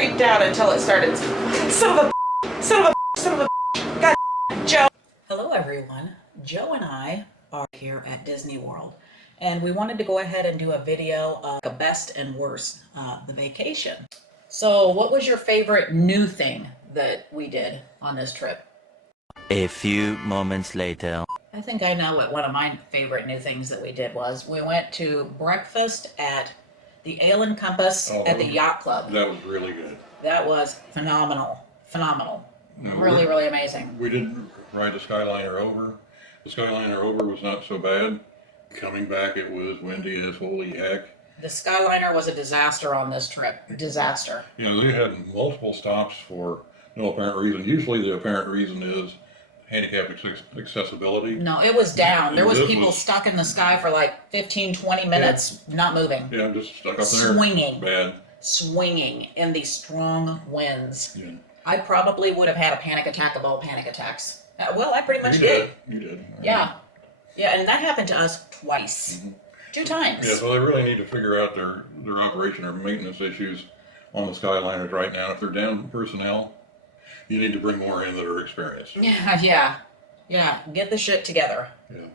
creeped out until it started. Son of a, son of a, son of a, God, Joe. Hello everyone, Joe and I are here at Disney World, and we wanted to go ahead and do a video of the best and worst the vacation. So what was your favorite new thing that we did on this trip? A few moments later. I think I know what one of my favorite new things that we did was. We went to breakfast at the Ale and Compass at the Yacht Club. That was really good. That was phenomenal. Phenomenal. No, really amazing. We did ride the Skyliner over. The Skyliner over was not so bad. Coming back, it was windy as holy heck. The Skyliner was a disaster on this trip. Disaster. You know, they had multiple stops for no apparent reason. Usually the apparent reason is handicap accessibility. No, it was down. There was people stuck in the sky for like 15, 20 minutes, not moving. Yeah, just stuck up there. Swinging. Bad. Swinging in these strong winds. Yeah. I probably would have had a panic attack of all panic attacks. Well, I pretty much did. You did. Yeah. Yeah, and that happened to us twice. 2 times. Yeah, so they really need to figure out their operation or maintenance issues on the Skyliners right now. If they're down personnel, you need to bring more in that are experienced. Yeah. Get the shit together. Yeah.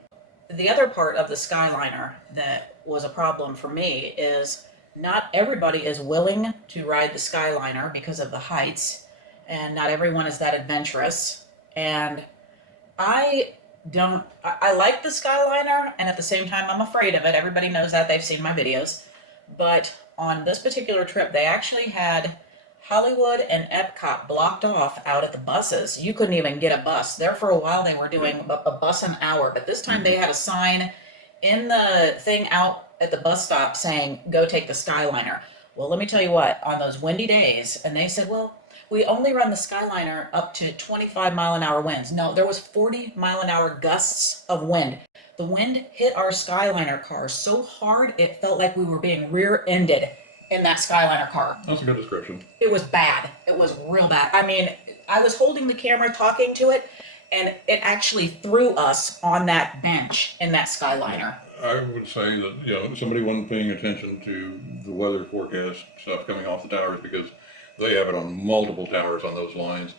The other part of the Skyliner that was a problem for me is not everybody is willing to ride the Skyliner because of the heights, and not everyone is that adventurous. And I like the Skyliner, and at the same time I'm afraid of it. Everybody knows that. They've seen my videos. But on this particular trip, they actually had Hollywood and Epcot blocked off out at the buses. You couldn't even get a bus. There for a while they were doing a bus an hour, but this time they had a sign in the thing out at the bus stop saying, go take the Skyliner. Well, let me tell you what, on those windy days, and they said, well, we only run the Skyliner up to 25-mile-an-hour winds. No, there was 40-mile-an-hour gusts of wind. The wind hit our Skyliner car so hard it felt like we were being rear-ended in that Skyliner car. That's a good description. It was bad. It was real bad. I mean, I was holding the camera talking to it, and it actually threw us on that bench in that Skyliner. I would say that, you know, somebody wasn't paying attention to the weather forecast stuff coming off the towers, because they have it on multiple towers on those lines.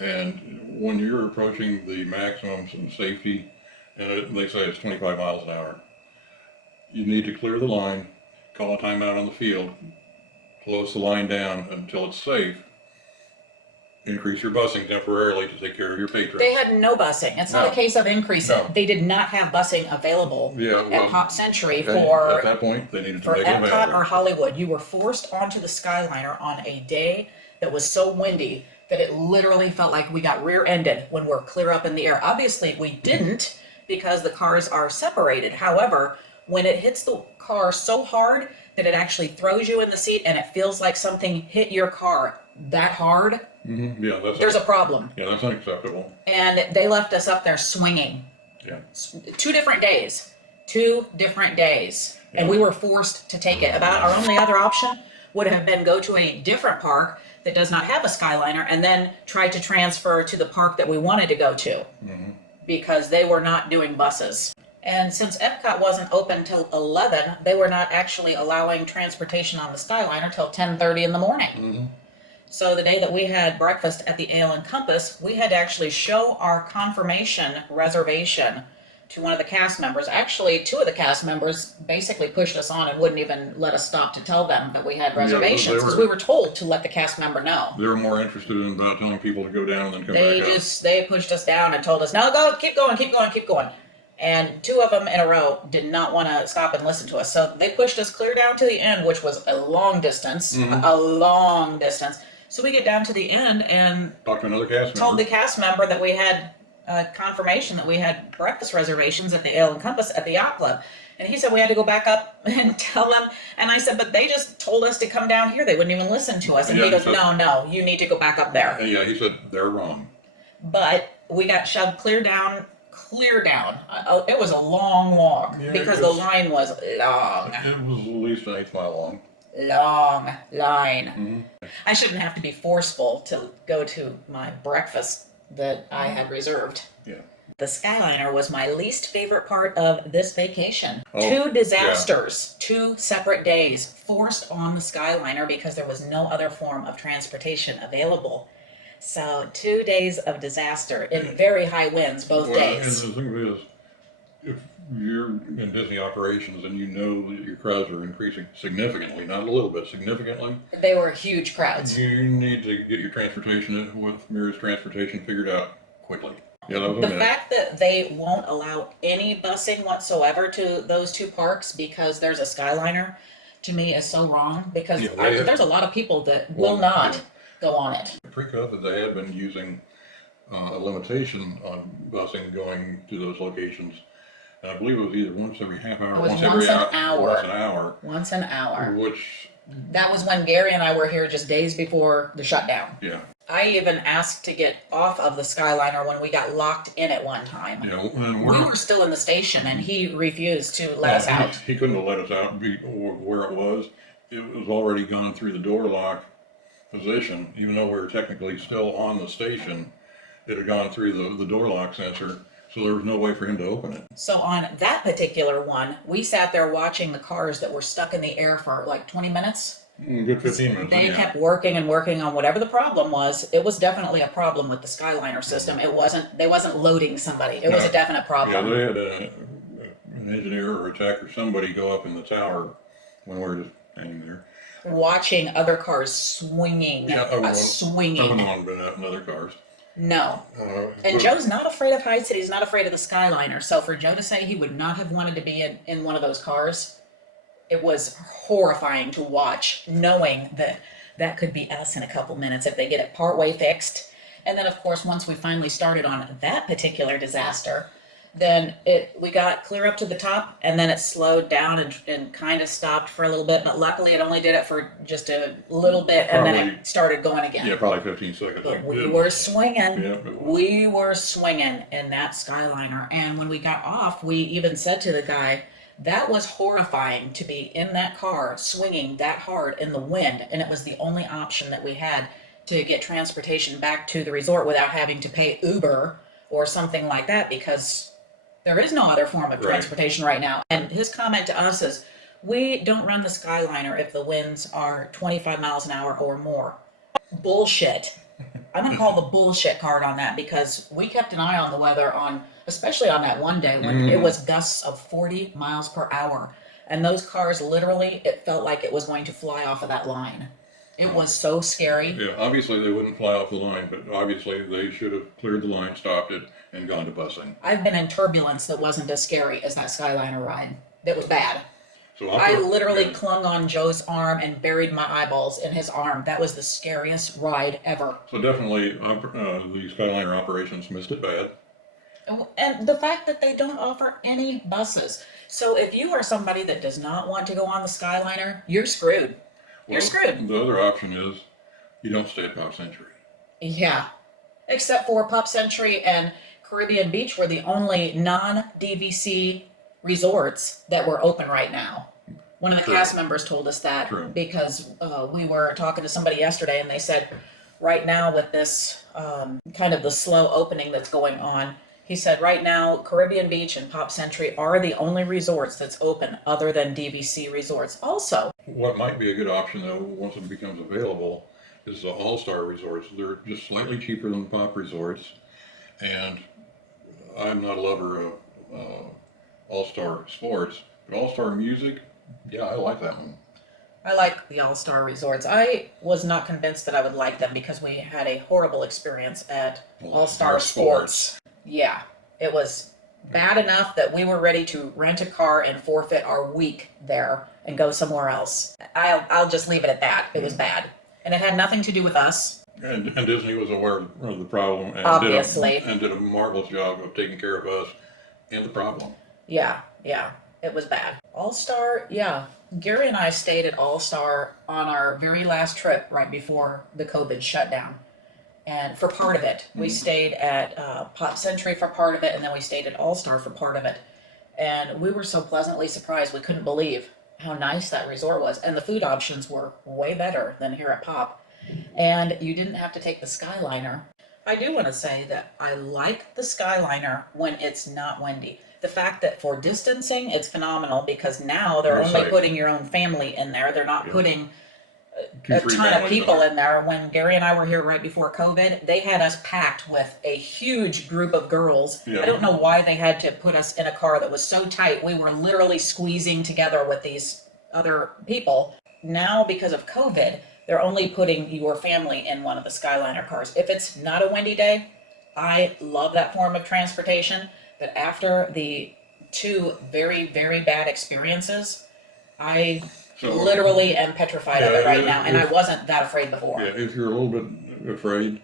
And when you're approaching the maximums and safety, and they say it's 25 miles an hour, you need to clear the line, call a timeout on the field, close the line down until it's safe, increase your busing temporarily to take care of your patrons. They had no busing. It's not a case of increasing. No. They did not have busing available at Pop Century At that point, they needed to make it Epcot available. or Hollywood. You were forced onto the Skyliner on a day that was so windy that it literally felt like we got rear-ended when we're clear up in the air. Obviously, we didn't, because the cars are separated. However, when it hits the car so hard that it actually throws you in the seat and it feels like something hit your car that hard, Yeah, there's a problem. Yeah, that's unacceptable. And they left us up there swinging. Yeah. 2 different days. 2 different days. And we were forced to take it. About our only other option would have been go to a different park that does not have a Skyliner and then try to transfer to the park that we wanted to go to, because they were not doing buses. And since Epcot wasn't open till 11, they were not actually allowing transportation on the Skyliner till 10:30 in the morning. So the day that we had breakfast at the Ale and Compass, we had to actually show our confirmation reservation to one of the cast members. Actually, 2 of the cast members basically pushed us on and wouldn't even let us stop to tell them that we had reservations, because we were told to let the cast member know. They were more interested in telling people to go down and then come back up. They pushed us down and told us, no, go, keep going, keep going, keep going. And 2 of them in a row did not want to stop and listen to us. So they pushed us clear down to the end, which was a long distance, a long distance. So we get down to the end and Talk to another cast member. told the cast member that we had confirmation that we had breakfast reservations at the Ale and Compass at the Yacht Club. And he said we had to go back up and tell them. And I said, but they just told us to come down here. They wouldn't even listen to us. And he goes, no, you need to go back up there. Yeah, he said they're wrong. But we got shoved clear down. It was a long walk, because the line was long. It was at least an 1/8 mile long. Long line. I shouldn't have to be forceful to go to my breakfast that I had reserved. Yeah. The Skyliner was my least favorite part of this vacation. Oh, Two disasters, 2 separate days forced on the Skyliner because there was no other form of transportation available. So 2 days of disaster in very high winds both Well, days. and the thing is, if you're in busy operations and you know that your crowds are increasing significantly, not a little bit, significantly, They were huge crowds. you need to get your transportation with Mirror's transportation figured out quickly. Yeah, that was a The minute. fact that they won't allow any busing whatsoever to those 2 parks because there's a Skyliner, to me is so wrong, because Yeah, they have- there's a lot of people that will Well, not yeah. go on it. Pre-COVID, they had been using a limitation on busing going to those locations. And I believe it was either once every half hour, It was once once every an hour, hour. once an hour, Once an hour. which, That was when Gary and I were here just days before the shutdown. yeah, I even asked to get off of the Skyliner when we got locked in at one time. you know, and We were still in the station and he refused to let us out. He couldn't have let us out where it was. It was already gone through the door lock position, even though we were technically still on the station. It had gone through the door lock sensor, so there was no way for him to open it. So on that particular one, we sat there watching the cars that were stuck in the air for like 20 minutes. Good 15 minutes. They yeah. kept working and working on whatever the problem was. It was definitely a problem with the Skyliner system. They wasn't loading somebody. It was a No. definite Yeah, problem. they had an engineer or a tech or somebody go up in the tower when we were just hanging there. Watching other cars swinging, Yeah, oh, well, swinging. Some of them had been out in other cars. No. And But- Joe's not afraid of heights and he's not afraid of the Skyliner. So for Joe to say he would not have wanted to be in one of those cars, it was horrifying to watch, knowing that that could be us in a couple minutes if they get it partway fixed. And then, of course, once we finally started on that particular disaster, then we got clear up to the top, and then it slowed down and kind of stopped for a little bit. But luckily, it only did it for just a little bit, and then Probably- it started going again. Yeah, probably 15 seconds. But we were swinging. Yeah, it was. We were swinging in that Skyliner. And when we got off, we even said to the guy, that was horrifying to be in that car swinging that hard in the wind. And it was the only option that we had to get transportation back to the resort without having to pay Uber or something like that, because there is no other form of Right. transportation right now. And his comment to us is, we don't run the Skyliner if the winds are 25 miles an hour or more. Bullshit. I'm gonna call the bullshit card on that, because we kept an eye on the weather especially on that one day when it was gusts of 40 miles per hour. And those cars literally, it felt like it was going to fly off of that line. It was so scary. Yeah, obviously they wouldn't fly off the line, but obviously they should have cleared the line, stopped it, and gone to busing. I've been in turbulence that wasn't as scary as that Skyliner ride. That was bad. So I literally yeah. clung on Joe's arm and buried my eyeballs in his arm. That was the scariest ride ever. So definitely, the Skyliner operations missed it bad. And the fact that they don't offer any buses. So if you are somebody that does not want to go on the Skyliner, you're screwed. You're Well, screwed. The other option is you don't stay at Plow Century. Yeah. Except for Pup Century and Caribbean Beach were the only non-DVC resorts that were open right now. One of the True. cast members told us that True. because we were talking to somebody yesterday and they said right now with this kind of the slow opening that's going on, he said right now Caribbean Beach and Pop Century are the only resorts that's open other than DVC resorts. Also, What might be a good option though, once it becomes available, is the All-Star resorts. They're just slightly cheaper than Pop resorts, and I'm not a lover of All-Star sports, but All-Star music, yeah, I like that one. I like the All-Star resorts. I was not convinced that I would like them because we had a horrible experience at All-Star Sports. Yeah, it was bad enough that we were ready to rent a car and forfeit our week there and go somewhere else. I'll just leave it at that. It was bad. And it had nothing to do with us. And Disney was aware of the problem and Obviously. did a marvelous job of taking care of us and the problem. Yeah, it was bad. All-Star, yeah. Gary and I stayed at All-Star on our very last trip right before the COVID shutdown. And for part of it, we stayed at Pop Century for part of it, and then we stayed at All-Star for part of it. And we were so pleasantly surprised, we couldn't believe how nice that resort was. And the food options were way better than here at Pop. And you didn't have to take the Skyliner. I do want to say that I like the Skyliner when it's not windy. The fact that for distancing, it's phenomenal because now they're Very only safe. putting your own family in there. They're not Yeah. putting Two, a three ton of families people there. in there. When Gary and I were here right before COVID, they had us packed with a huge group of girls. Yeah. I don't know why they had to put us in a car that was so tight. We were literally squeezing together with these other people. Now, because of COVID, they're only putting your family in one of the Skyliner cars. If it's not a windy day, I love that form of transportation. But after the two very, very bad experiences, I So, literally am petrified of it Yeah, right now, and I if- wasn't that afraid before. Yeah, if you're a little bit afraid,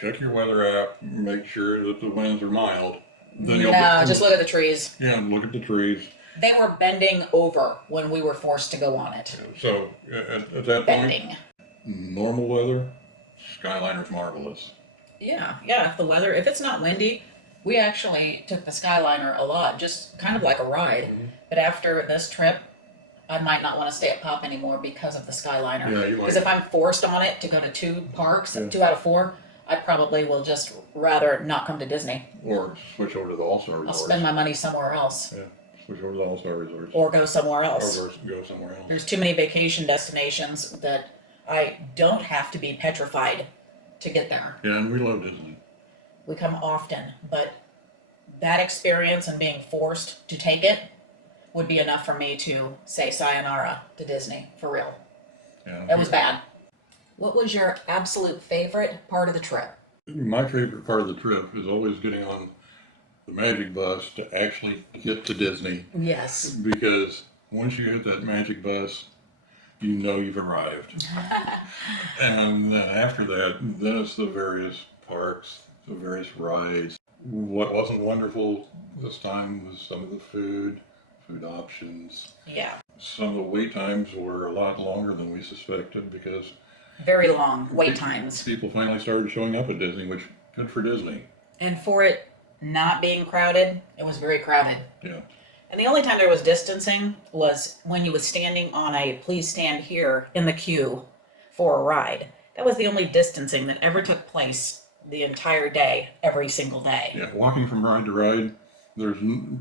check your weather app, make sure that the winds are mild. Then you'll No, just look at the trees. Yeah, look at the trees. They were bending over when we were forced to go on it. So at that point, Bending. normal weather, Skyliner's marvelous. Yeah, if the weather, if it's not windy, we actually took the Skyliner a lot, just kind of like a ride. But after this trip, I might not want to stay at Pop anymore because of the Skyliner. Yeah, you might. Because if I'm forced on it to go to 2 parks, Yeah. 2 out of 4, I probably will just rather not come to Disney. Or switch over to the All-Star I'll Resorts. spend my money somewhere else Yeah, switch over to the All-Star Resorts. or go somewhere else. Or go somewhere else. There's too many vacation destinations that I don't have to be petrified to get there. Yeah, and we love Disney. We come often, but that experience and being forced to take it would be enough for me to say sayonara to Disney, for real. Yeah. It was bad. What was your absolute favorite part of the trip? My favorite part of the trip is always getting on the Magic Bus to actually get to Disney, Yes. because once you hit that Magic Bus, you know you've arrived. And then after that, then it's the various parks, the various rides. What wasn't wonderful this time was some of the food options. Yeah. Some of the wait times were a lot longer than we suspected because Very long wait times. people finally started showing up at Disney, which good for Disney. And for it not being crowded, it was very crowded. Yeah. And the only time there was distancing was when you was standing on a please stand here in the queue for a ride. That was the only distancing that ever took place the entire day, every single day. Yeah, walking from ride to ride,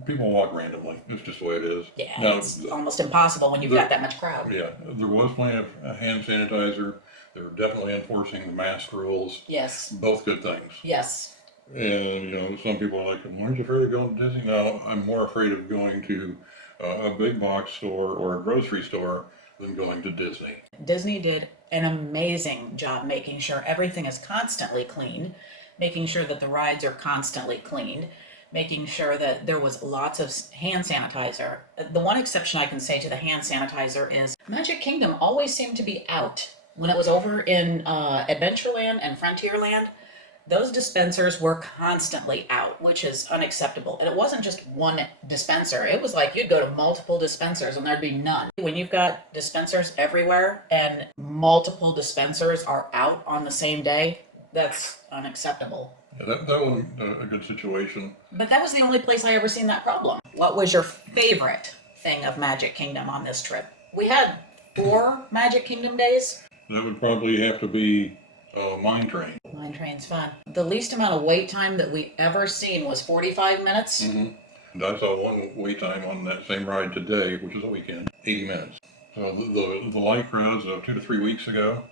people walk randomly. It's just the way it is. Yeah, Now, it's almost impossible when you've got that much crowd. yeah, there was plenty of hand sanitizer. They were definitely enforcing the mask rules. Yes, Both good things. yes. And, some people are like, aren't you afraid of going to Disney? No, I'm more afraid of going to a big box store or a grocery store than going to Disney. Disney did an amazing job making sure everything is constantly cleaned, making sure that the rides are constantly cleaned, making sure that there was lots of hand sanitizer. The one exception I can say to the hand sanitizer is Magic Kingdom always seemed to be out. When it was over in Adventureland and Frontierland, those dispensers were constantly out, which is unacceptable. And it wasn't just one dispenser. It was like you'd go to multiple dispensers and there'd be none. When you've got dispensers everywhere and multiple dispensers are out on the same day, that's unacceptable. Yeah, that wasn't a good situation. But that was the only place I ever seen that problem. What was your favorite thing of Magic Kingdom on this trip? We had 4 Magic Kingdom days. That would probably have to be Mine Train. Mine Train's fun. The least amount of wait time that we ever seen was 45 minutes. And I saw one wait time on that same ride today, which is a weekend, 80 minutes. So the light crowds of 2 to 3 weeks ago,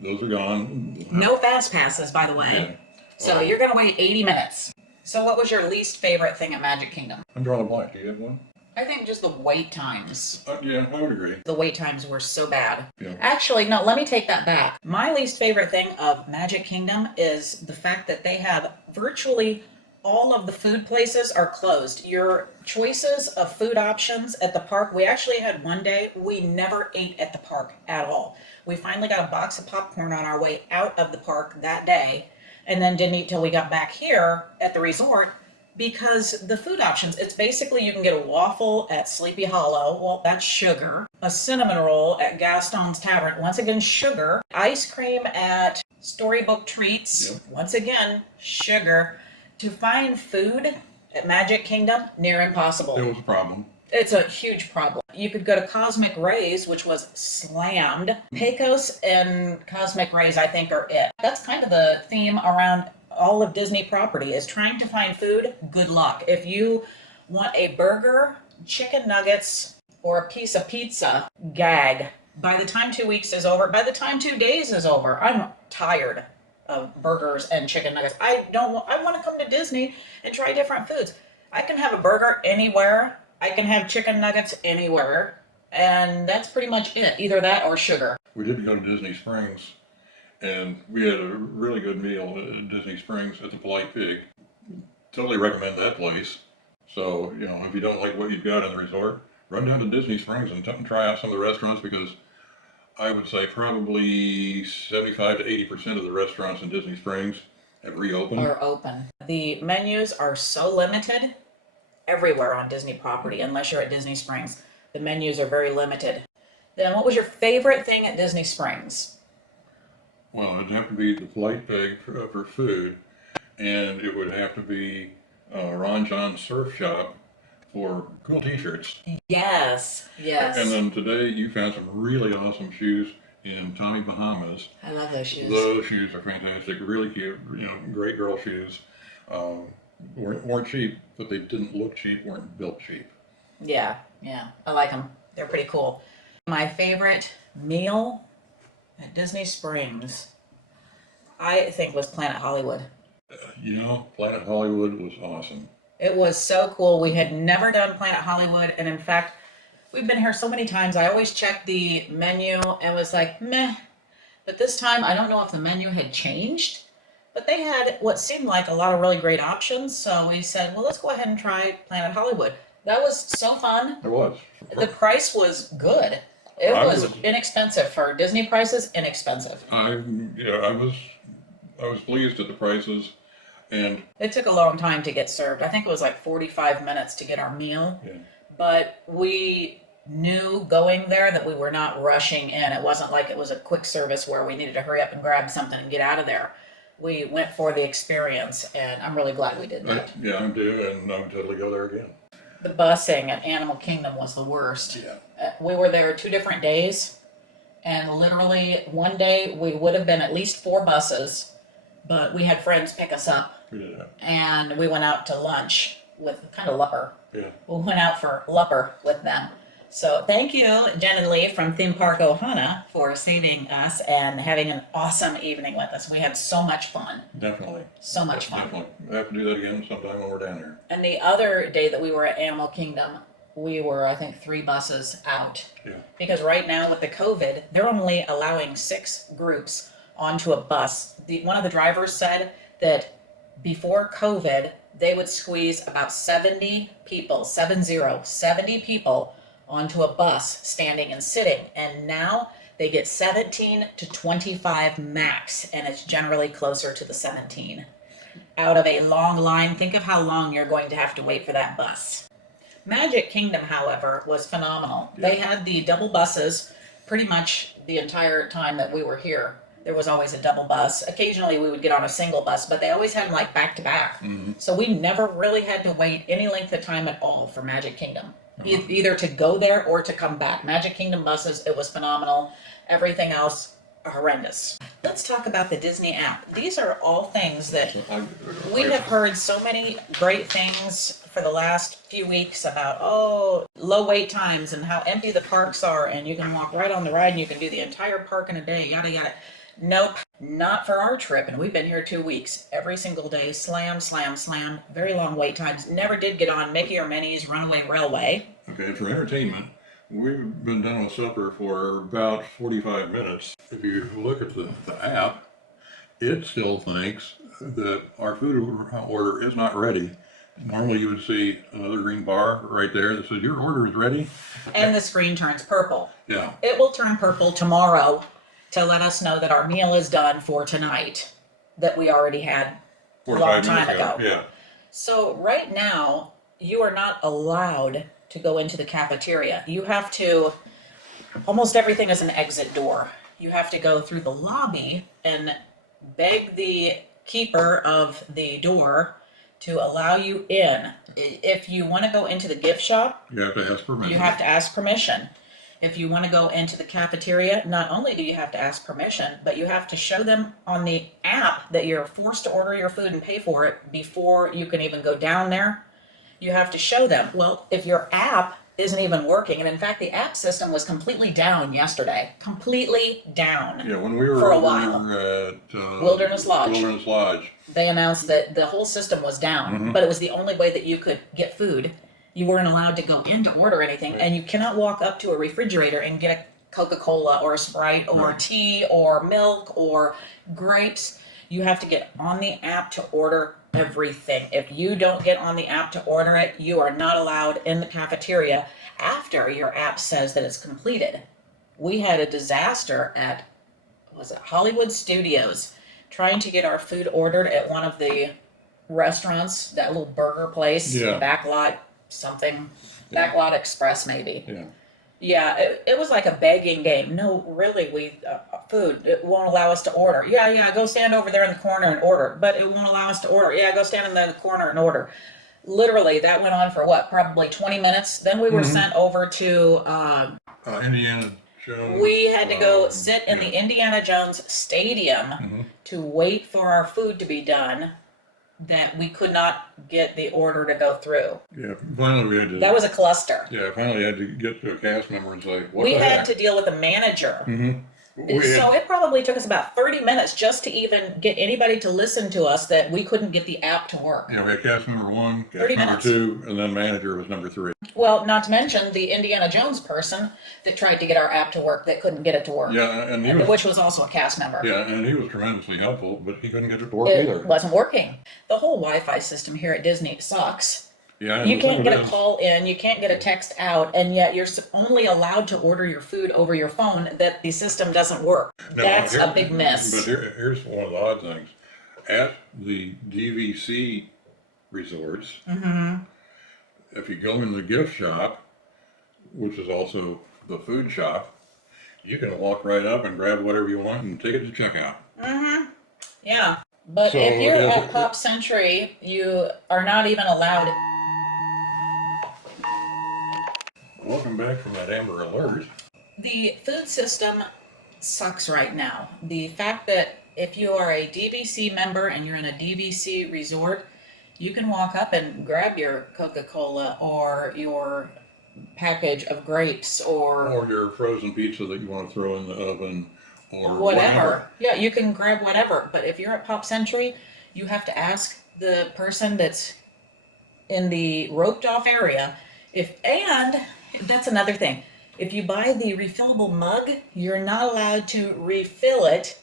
those are gone. No fast passes, by the way. Yeah. So you're going to wait 80 minutes. So what was your least favorite thing at Magic Kingdom? I'm drawing a blank. Do you have one? I think just the wait times. Yeah, I would agree. The wait times were so bad. Yeah. Actually, no, let me take that back. My least favorite thing of Magic Kingdom is the fact that they have virtually all of the food places are closed. Your choices of food options at the park, we actually had one day we never ate at the park at all. We finally got a box of popcorn on our way out of the park that day and then didn't eat till we got back here at the resort. Because the food options, it's basically you can get a waffle at Sleepy Hollow, well, that's sugar. A cinnamon roll at Gaston's Tavern, once again, sugar. Ice cream at Storybook Treats, Yep. once again, sugar. To find food at Magic Kingdom, near impossible. It was a problem. It's a huge problem. You could go to Cosmic Rays, which was slammed. Pecos and Cosmic Rays, I think, are it. That's kind of the theme around all of Disney property is trying to find food. Good luck. If you want a burger, chicken nuggets, or a piece of pizza, gag. By the time 2 weeks is over, by the time 2 days is over, I'm tired of burgers and chicken nuggets. I want to come to Disney and try different foods. I can have a burger anywhere. I can have chicken nuggets anywhere. And that's pretty much it. Either that or sugar. We did go to Disney Springs, and we had a really good meal at Disney Springs at the Polite Pig. Totally recommend that place. So, if you don't like what you've got in the resort, run down to Disney Springs and try out some of the restaurants, because I would say probably 75 to 80% of the restaurants in Disney Springs have reopened. Are open. The menus are so limited everywhere on Disney property, unless you're at Disney Springs. The menus are very limited. Then what was your favorite thing at Disney Springs? Well, it'd have to be the Polite Pig for food, and it would have to be Ron John's Surf Shop for cool t-shirts. Yes. And then today you found some really awesome shoes in Tommy Bahama's. I love those shoes. Those shoes are fantastic, really cute, great girl shoes. Weren't cheap, but they didn't look cheap, weren't built cheap. Yeah, I like them. They're pretty cool. My favorite meal at Disney Springs, I think, was Planet Hollywood. Planet Hollywood was awesome. It was so cool. We had never done Planet Hollywood, and in fact, we've been here so many times. I always checked the menu and was like, meh. But this time, I don't know if the menu had changed, but they had what seemed like a lot of really great options. So we said, well, let's go ahead and try Planet Hollywood. That was so fun. It was. The price was good. It was inexpensive for Disney prices. Inexpensive. I was pleased at the prices, and it took a long time to get served. I think it was like 45 minutes to get our meal. Yeah. But we knew going there that we were not rushing in. It wasn't like it was a quick service where we needed to hurry up and grab something and get out of there. We went for the experience, and I'm really glad we did that. Yeah, I do, and I would totally go there again. The busing at Animal Kingdom was the worst. Yeah. We were there 2 different days, and literally one day we would have been at least 4 buses, but we had friends pick us up. We did that. And we went out to lunch with kind of Lupper. Yeah. We went out for Lupper with them. So thank you, Jen and Lee from Theme Park Ohana, for saving us and having an awesome evening with us. We had so much fun. Definitely. So much fun. Definitely. We have to do that again sometime when we're down there. And the other day that we were at Animal Kingdom, we were, I think, 3 buses out. Yeah. Because right now with the COVID, they're only allowing 6 groups onto a bus. One of the drivers said that before COVID, they would squeeze about 70 people, 70 people onto a bus, standing and sitting. And now they get 17 to 25 max, and it's generally closer to the 17. Out of a long line, think of how long you're going to have to wait for that bus. Magic Kingdom, however, was phenomenal. Yeah. They had the double buses pretty much the entire time that we were here. There was always a double bus. Occasionally we would get on a single bus, but they always had them like back to back. Mm-hmm. So we never really had to wait any length of time at all for Magic Kingdom. Either to go there or to come back. Magic Kingdom buses, it was phenomenal. Everything else, horrendous. Let's talk about the Disney app. These are all things that we have heard so many great things for the last few weeks about, low wait times and how empty the parks are, and you can walk right on the ride and you can do the entire park in a day, yada yada. Nope, not for our trip, and we've been here 2 weeks. Every single day, slam, slam, slam. Very long wait times. Never did get on Mickey or Minnie's Runaway Railway. Okay, for entertainment, we've been done with supper for about 45 minutes. If you look at the app, it still thinks that our food order is not ready. Normally you would see another green bar right there that says your order is ready. And the screen turns purple. Yeah. It will turn purple tomorrow to let us know that our meal is done for tonight, that we already had a long time ago. Yeah. So right now, you are not allowed to go into the cafeteria. You have to, almost everything is an exit door. You have to go through the lobby and beg the keeper of the door to allow you in. If you want to go into the gift shop, you have to ask permission. You have to ask permission. if you want to go into the cafeteria, not only do you have to ask permission, but you have to show them on the app that you're forced to order your food and pay for it before you can even go down there. You have to show them. Well, if your app isn't even working, and in fact, the app system was completely down yesterday, completely down. Yeah, when we were for a over while. at Wilderness Lodge, They announced that the whole system was down, but it was the only way that you could get food. You weren't allowed to go in to order anything, and you cannot walk up to a refrigerator and get a Coca-Cola or a Sprite or tea or milk or grapes. You have to get on the app to order everything. If you don't get on the app to order it, you are not allowed in the cafeteria after your app says that it's completed. We had a disaster at, was it Hollywood Studios, trying to get our food ordered at one of the restaurants, that little burger place, Backlot something, Backlot Express maybe. Yeah, it was like a begging game. No, really, food, it won't allow us to order. Yeah, go stand over there in the corner and order. But it won't allow us to order. Yeah, go stand in the corner and order. Literally, that went on for what, probably 20 minutes. Then we were sent over to Indiana Jones. We had to go sit in the Indiana Jones Stadium to wait for our food to be done, that we could not get the order to go through. Yeah, finally we had to. That was a cluster. Yeah, finally had to get to a cast member and say, what we the had heck? to deal with a manager. So it probably took us about 30 minutes just to even get anybody to listen to us that we couldn't get the app to work. Yeah, we had cast member 1, cast 30 member minutes. 2, and then manager was number 3. Well, not to mention the Indiana Jones person that tried to get our app to work that couldn't get it to work. Yeah, and he was, which was also a cast member. yeah, and he was tremendously helpful, but he couldn't get it to work It either. wasn't working. The whole Wi-Fi system here at Disney sucks. Yeah, and You the thing can't get a is- call in, you can't get a text out, and yet you're only allowed to order your food over your phone, that the system doesn't work. No, That's here- a big miss. But here's one of the odd things. At the DVC resorts, if you go in the gift shop, which is also the food shop, you can walk right up and grab whatever you want and take it to checkout. Yeah. But So, if you're yeah, at Pop Century, you are not even allowed. Welcome back from that Amber Alert. The food system sucks right now. The fact that if you are a DVC member and you're in a DVC resort, you can walk up and grab your Coca-Cola or your package of grapes or Your frozen pizza that you want to throw in the oven or whatever. Yeah, you can grab whatever. But if you're at Pop Century, you have to ask the person that's in the roped off area and that's another thing. If you buy the refillable mug, you're not allowed to refill it.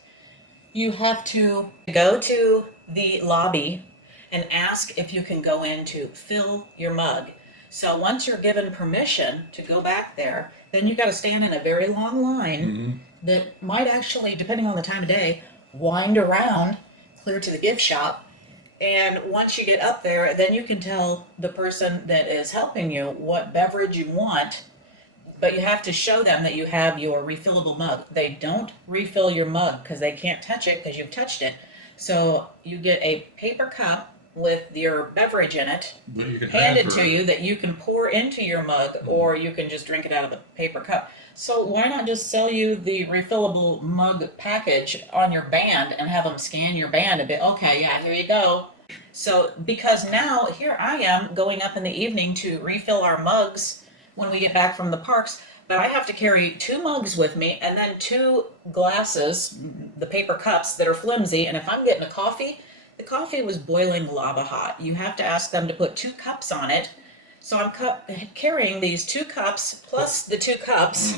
You have to go to the lobby and ask if you can go in to fill your mug. So once you're given permission to go back there, then you got to stand in a very long line that might actually, depending on the time of day, wind around clear to the gift shop. And once you get up there, then you can tell the person that is helping you what beverage you want, but you have to show them that you have your refillable mug. They don't refill your mug because they can't touch it because you've touched it. So you get a paper cup with your beverage in it But you can handed transfer to it. you that you can pour into your mug, or you can just drink it out of the paper cup. So why not just sell you the refillable mug package on your band and have them scan your band a bit? Okay, yeah, here you go. So because now here I am going up in the evening to refill our mugs when we get back from the parks, but I have to carry 2 mugs with me and then 2 glasses, the paper cups that are flimsy. And if I'm getting a coffee, the coffee was boiling lava hot. You have to ask them to put 2 cups on it. So I'm carrying these 2 cups plus the 2 cups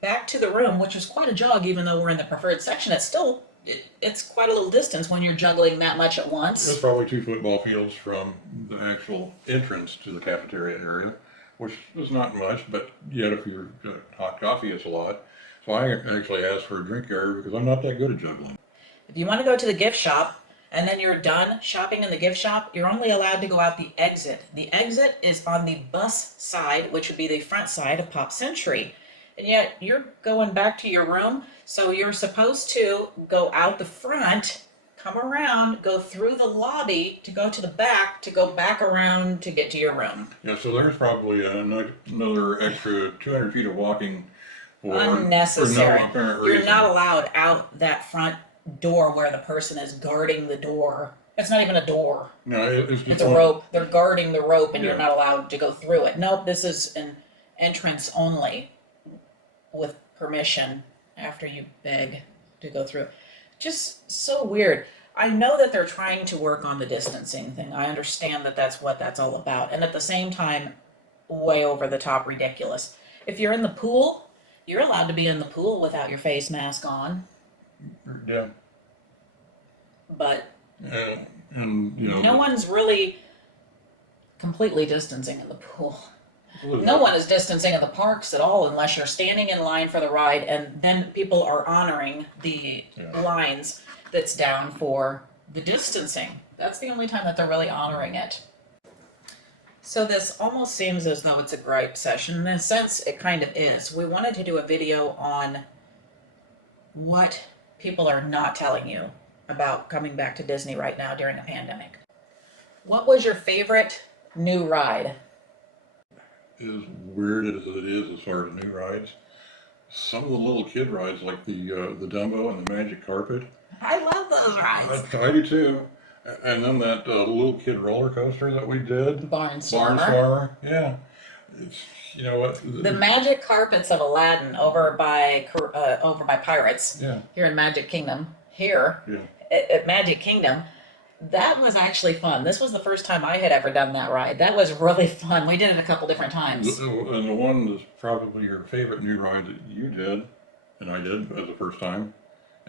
back to the room, which was quite a jog, even though we're in the preferred section. It's still, it's quite a little distance when you're juggling that much at once. It's probably 2 football fields from the actual entrance to the cafeteria area, which is not much, but yet if you're hot coffee, it's a lot. So I actually asked for a drink area because I'm not that good at juggling. If you want to go to the gift shop and then you're done shopping in the gift shop, you're only allowed to go out the exit. The exit is on the bus side, which would be the front side of Pop Century. And yet you're going back to your room, so you're supposed to go out the front, come around, go through the lobby to go to the back, to go back around to get to your room. Yeah, so there's probably another extra 200 feet of walking Unnecessary. For no apparent You're reason. not allowed out that front door where the person is guarding the door. It's not even a door. No, it's just It's a one- rope. They're guarding the rope and you're Yeah. not allowed to go through it. Nope, this is an entrance only with permission after you beg to go through. Just so weird. I know that they're trying to work on the distancing thing. I understand that that's what that's all about. And at the same time, way over the top ridiculous. If you're in the pool, you're allowed to be in the pool without your face mask on. Yeah. But And you know, no one's really completely distancing in the pool. well, No one is distancing in the parks at all unless you're standing in line for the ride and then people are honoring the Yeah. lines that's down for the distancing. That's the only time that they're really honoring it. So this almost seems as though it's a gripe session. In a sense, it kind of is. We wanted to do a video on what people are not telling you about coming back to Disney right now during a pandemic. What was your favorite new ride? as weird as it is as far as new rides, some of the little kid rides like the Dumbo and the Magic Carpet, I love those rides. I do too. And then that little kid roller coaster that we did, Barnstormer. Barnstormer, yeah. It's, you know what? The magic carpets of Aladdin over by Pirates Yeah, here in Magic Kingdom. Here yeah. at Magic Kingdom, that was actually fun. This was the first time I had ever done that ride. That was really fun. We did it a couple different times. And the one that's probably your favorite new ride that you did, and I did as the first time,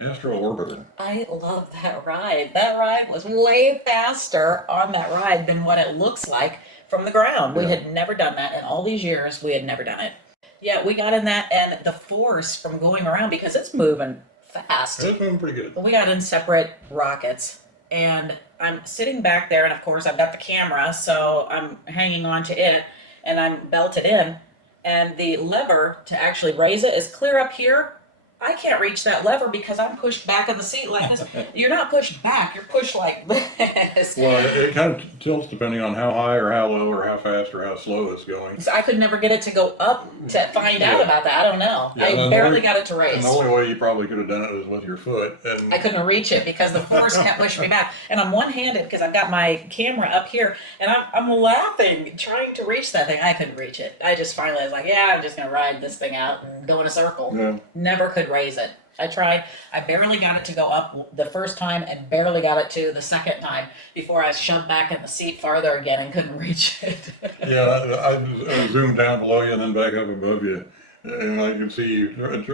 Astro Orbiter. I love that ride. That ride was way faster on that ride than what it looks like from the ground. We Yeah. had never done that in all these years. We had never done it. Yeah, we got in that, and the force from going around, because it's moving fast. That's been pretty good. We got in separate rockets, and I'm sitting back there, and of course I've got the camera, so I'm hanging on to it, and I'm belted in, and the lever to actually raise it is clear up here. I can't reach that lever because I'm pushed back in the seat like this. You're not pushed back, you're pushed like this. Well, it kind of tilts depending on how high or how low or how fast or how slow it's going. So I could never get it to go up to find out Yeah. about that. I don't know. Yeah, I and the barely only- got it to And raise. the only way you probably could have done it was with your foot. And I couldn't reach it because the force kept pushing me back. And I'm one-handed because I've got my camera up here, and I'm laughing, trying to reach that thing. I couldn't reach it. I just finally was like, yeah, I'm just going to ride this thing out and go in a circle. Yeah. Never could raise it. I tried. I barely got it to go up the first time and barely got it to the second time before I was shoved back in the seat farther again and couldn't reach it. Yeah, I zoomed down below you and then back up above you, and I could see you trying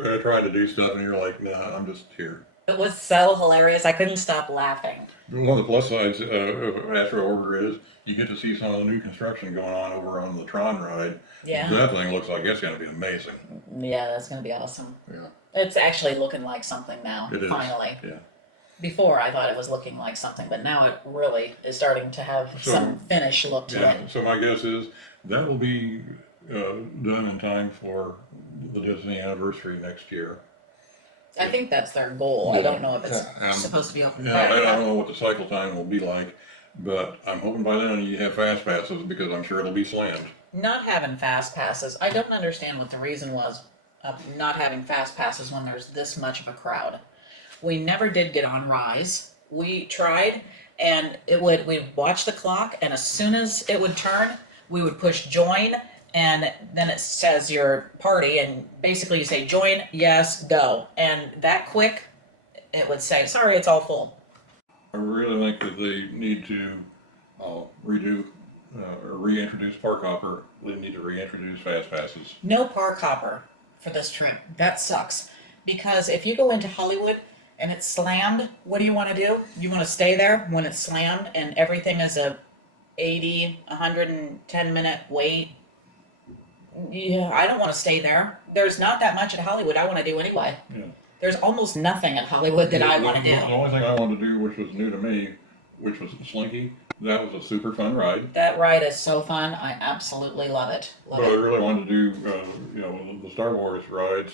to do stuff, and you're like, "Nah, I'm just here." It was so hilarious. I couldn't stop laughing. One of the plus sides of Astro Orbiter is you get to see some of the new construction going on over on the Tron ride. Yeah. That thing looks like it's going to be amazing. Yeah, that's going to be awesome. Yeah, It's actually looking like something now, it is. finally. Yeah. Before I thought it was looking like something, but now it really is starting to have So- some finish look to Yeah. it. So my guess is that will be done in time for the Disney anniversary next year. I think that's their goal. I don't know if it's Yeah, supposed to be open. Yeah, I don't know what the cycle time will be like, but I'm hoping by then you have fast passes because I'm sure it'll be slammed. Not having fast passes, I don't understand what the reason was of not having fast passes when there's this much of a crowd. We never did get on Rise. We tried, and we'd watch the clock, and as soon as it would turn, we would push join, and then it says your party, and basically you say join, yes, go. And that quick, it would say, sorry, it's all full. I really think that they need to redo or reintroduce Park Hopper. They need to reintroduce fast passes. No park hopper for this trip. That sucks. Because if you go into Hollywood and it's slammed, what do you want to do? You want to stay there when it's slammed and everything is a 80, 110 minute wait? Yeah, I don't want to stay there. There's not that much at Hollywood I want to do anyway. Yeah. There's almost nothing at Hollywood that I want to The do. only thing I wanted to do, which was new to me, which was Slinky, that was a super fun ride. That ride is so fun. I absolutely love it. Love But I it. really wanted to do, the Star Wars rides.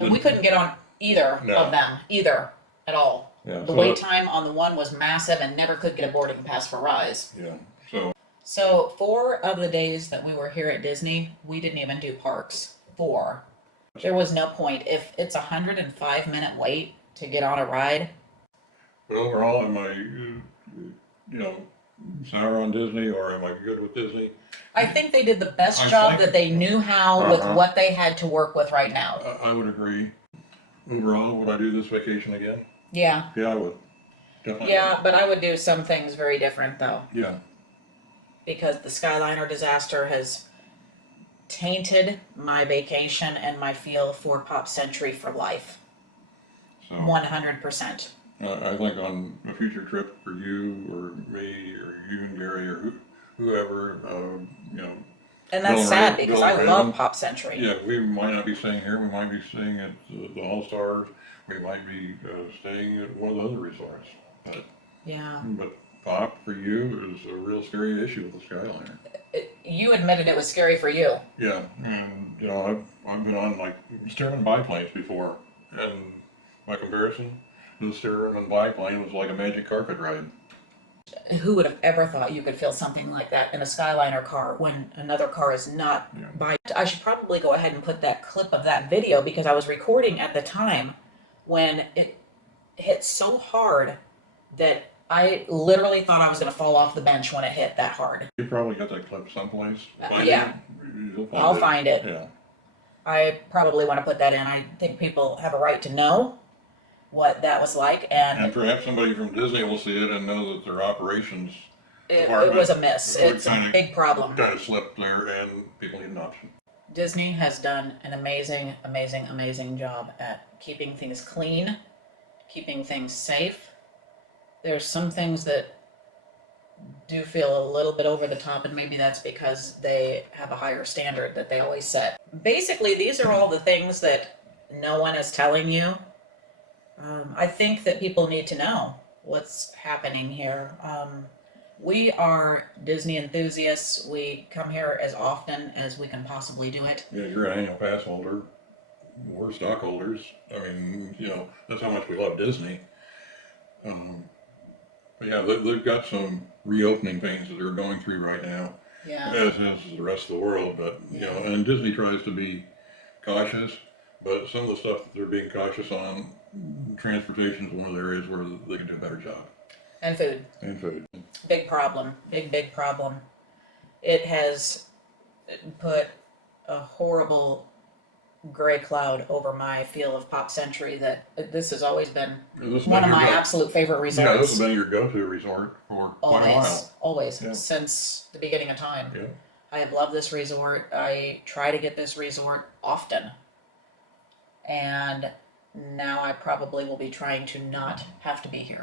And we couldn't get on either No. of them, either, at all. Yeah, The so wait that- time on the one was massive and never could get a boarding pass for Rise. Yeah, so So 4 of the days that we were here at Disney, we didn't even do parks. 4. There was no point. If it's 105-minute wait to get on a ride, But overall, am I, sour on Disney, or am I good with Disney? I think they did the best I job think- that they knew how with Uh-huh. what they had to work with right now. I would agree. Overall, would I do this vacation again? Yeah. Yeah, I would. Definitely. Yeah, but I would do some things very different though, Yeah. because the Skyliner disaster has tainted my vacation and my feel for Pop Century for life. So 100%. I think on a future trip for you or me or you and Gary or whoever, And that's Bill sad Ray- because Bill I Raven. love Pop Century. yeah, we might not be staying here. We might be staying at the All Stars. We might be staying at one of the other resorts. Yeah. But Pop for you is a real scary issue with the Skyliner. You admitted it was scary for you. Yeah, and I've been on like Stearman biplanes before, and by comparison, the Stearman biplane was like a magic carpet ride. Who would have ever thought you could feel something like that in a Skyliner car when another car is not Yeah. by? I should probably go ahead and put that clip of that video because I was recording at the time when it hit so hard that I literally thought I was going to fall off the bench when it hit that hard. You probably got that clip someplace. Find Yeah. it. You'll I'll find it. Yeah. I probably want to put that in. I think people have a right to know what that was like, and And perhaps somebody from Disney will see it and know that their operations it department was a miss. would It's a kinda- big problem. kind of slipped there, and people need an option. Disney has done an amazing, amazing, amazing job at keeping things clean, keeping things safe. There's some things that do feel a little bit over the top, and maybe that's because they have a higher standard that they always set. Basically, these are all the things that no one is telling you. I think that people need to know what's happening here. We are Disney enthusiasts. We come here as often as we can possibly do it. Yeah, you're an annual pass holder. We're stockholders. I mean, that's how much we love Disney. But yeah, they've got some reopening pains that they're going through right now, Yeah. as is the rest of the world. But, and Disney tries to be cautious, but some of the stuff that they're being cautious on, transportation is one of the areas where they can do a better job. And food. And food. Big problem. Big problem. It has put a horrible gray cloud over my feel of Pop Century that this has always been This one of been my your absolute favorite Yeah, this has resorts. been your go-to resort for quite a while. Always, Yeah. since the beginning of time. Yeah. I have loved this resort. I try to get this resort often. And now I probably will be trying to not have to be here.